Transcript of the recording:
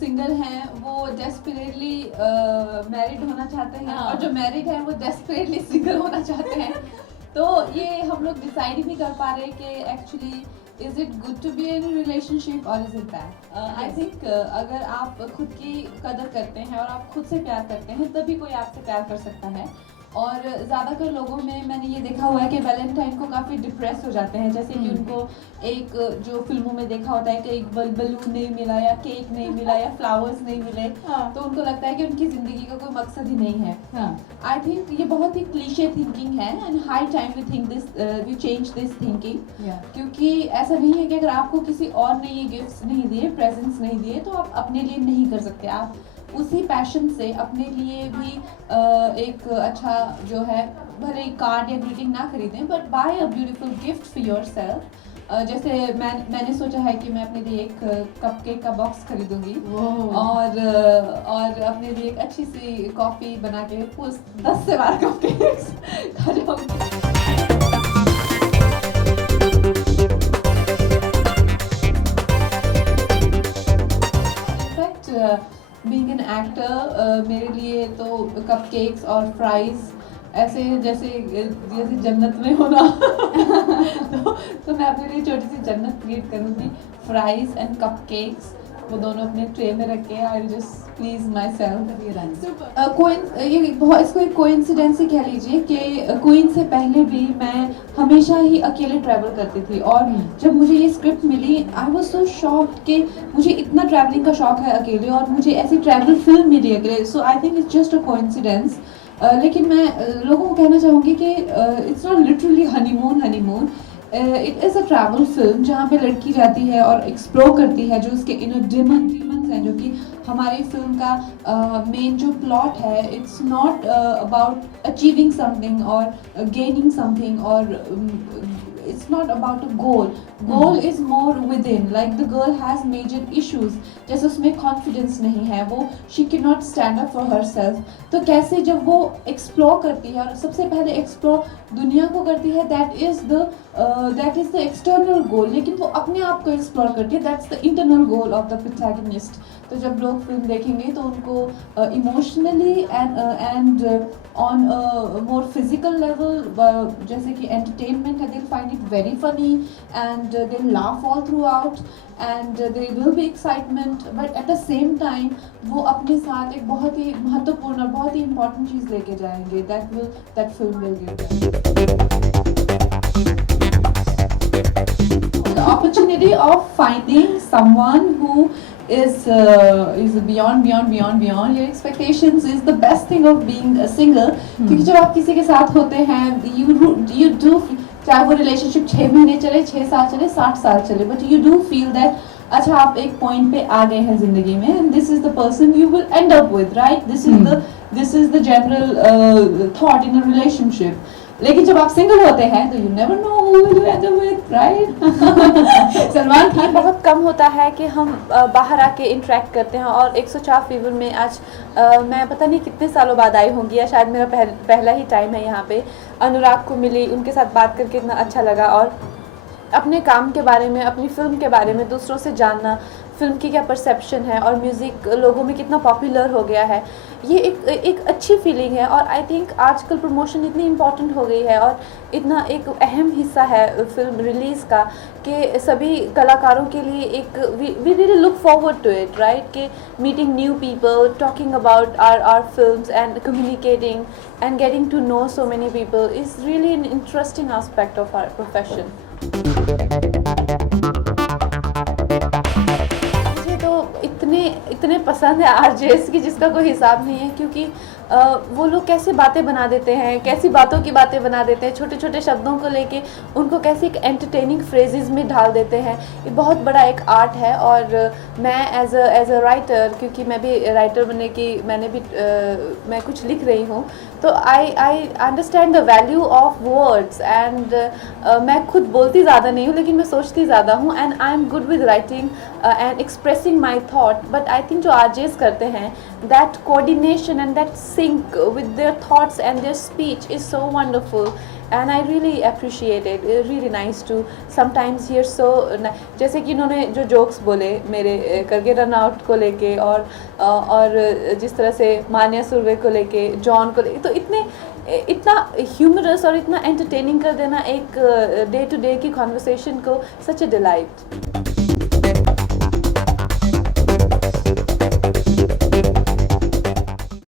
Single हैं वो desperately married होना चाहते हैं और जो मैरिड हैं वो डेस्परेटली सिंगल होना चाहते हैं। तो ये हम लोग डिसाइड ही नहीं कर पा रहे कि actually is it good to be in relationship और is it bad. I think अगर आप खुद की कदर करते हैं और आप खुद से प्यार करते हैं तभी कोई आपसे प्यार कर सकता है। और ज़्यादातर लोगों में मैंने ये देखा हुआ है कि वैलेंटाइन को काफ़ी डिप्रेस हो जाते हैं, जैसे कि उनको एक जो फिल्मों में देखा होता है कि एक बलून नहीं मिला या केक नहीं मिला या फ्लावर्स नहीं मिले, तो उनको लगता है कि उनकी ज़िंदगी का कोई मकसद ही नहीं है। आई थिंक ये बहुत ही क्लीशे थिंकिंग है and high time we think this, we change this thinking. क्योंकि ऐसा नहीं है कि अगर आपको किसी और ने ये गिफ्ट्स नहीं दिए, प्रेजेंट्स नहीं दिए, तो आप अपने लिए नहीं कर सकते। आप उसी पैशन से अपने लिए भी एक अच्छा जो है, भले ही कार्ड या ग्रीटिंग ना खरीदें, but by a beautiful gift for yourself. जैसे मैंने सोचा है कि मैं अपने लिए एक कपकेक का बॉक्स खरीदूंगी और अपने लिए एक अच्छी सी कॉफ़ी बना के 10 से 12 कपकेक्स खा जाऊंगी। बीइंग एन एक्टर मेरे लिए तो कपकेक्स और फ्राइज़ ऐसे जैसे जन्नत में होना तो मैं अपने लिए छोटी सी जन्नत क्रिएट करूँगी। फ्राइज़ एंड कपकेक्स वो दोनों अपने ट्रे में रख के I just please my self. इसको एक कोइंसिडेंस ही कह लीजिए कि क्वीन से पहले भी मैं हमेशा ही अकेले ट्रैवल करती थी और जब मुझे ये स्क्रिप्ट मिली आई वॉज सो शॉक्ड कि मुझे इतना ट्रैवलिंग का शौक है अकेले और मुझे ऐसी ट्रैवल फिल्म मिली अकेले। So I think it's just a coincidence. लेकिन मैं लोगों को कहना चाहूँगी कि it's not literally honeymoon. It is a travel film जहाँ पे लड़की जाती है और एक्सप्लोर करती है जो उसके इनर डीमंस हैं, जो कि हमारी फिल्म का मेन जो प्लॉट है। It's not about achieving something और गेनिंग समथिंग और it's not about a goal is more within, like the girl has major issues, जैसे उसमें confidence नहीं है, वो she cannot stand up for herself। तो कैसे जब वो explore करती है और सबसे पहले explore दुनिया को करती है, that is the external goal, लेकिन वो अपने आप को explore करती है, that's the internal goal of the protagonist। तो जब लोग फिल्म देखेंगे तो उनको emotionally and on more physical level जैसे कि एंटरटेनमेंट है, they find it very funny and they laugh all throughout and there will be excitement, but at the same time वो अपने साथ एक बहुत ही महत्वपूर्ण और बहुत ही इम्पोर्टेंट चीज़ लेके जाएंगे, that film will give the opportunity of finding someone who is beyond your expectations is the best thing of being a single। क्योंकि जब आप किसी के साथ होते हैं you do, चाहे वो रिलेशनशिप 6 महीने चले, 6 साल चले, 60 साल चले, but you do feel that अच्छा आप एक पॉइंट पे आ गए हैं जिंदगी में and this is the person you will end up with, right? This is the general thought in a relationship। लेकिन जब आप सिंगल होते हैं तो you never know who will you end up with, right? Salman Khan बहुत कम होता है कि हम बाहर आके इंटरेक्ट करते हैं और 104 फीवर में आज मैं पता नहीं कितने सालों बाद आई होंगी या शायद मेरा पहला ही टाइम है यहाँ पे। अनुराग को मिली, उनके साथ बात करके इतना अच्छा लगा और अपने काम के बारे में, अपनी फिल्म के बारे में दूसरों से जानना, फिल्म की क्या परसेप्शन है और म्यूज़िक लोगों में कितना पॉपुलर हो गया है, ये एक अच्छी फीलिंग है। और आई थिंक आजकल प्रमोशन इतनी इम्पॉर्टेंट हो गई है और इतना एक अहम हिस्सा है फिल्म रिलीज़ का कि सभी कलाकारों के लिए एक we really look forward to it, right? कि meeting new people, talking about our films and communicating and getting to know so many people is really an interesting aspect of our profession. मुझे तो इतने पसंद है RJs की जिसका कोई हिसाब नहीं है, क्योंकि वो लोग कैसे बातें बना देते हैं, कैसी बातों की बातें बना देते हैं, छोटे छोटे शब्दों को लेके उनको कैसे एक एंटरटेनिंग फ्रेजेस में ढाल देते हैं। ये बहुत बड़ा एक आर्ट है और मैं एज अ राइटर, क्योंकि मैं भी राइटर बनने की मैं कुछ लिख रही हूँ, तो I understand the value of words and मैं खुद बोलती ज़्यादा नहीं हूँ लेकिन मैं सोचती ज़्यादा हूँ and I am good with writing and expressing my that. But I think जो आरजेस करते हैं that coordination and that sync with their thoughts, and their speech is so wonderful. And I really appreciate it. Really nice to sometimes hear so जैसे कि इन्होंने जो jokes बोले मेरे करके रन आउट को लेके, और जिस तरह से मान्या सुरवे को लेके, जॉन को लेके, तो इतना ह्यूमरस और इतना एंटरटेनिंग कर देना एक डे टू डे की कॉन्वर्सेशन को, सच ए डिलाइट.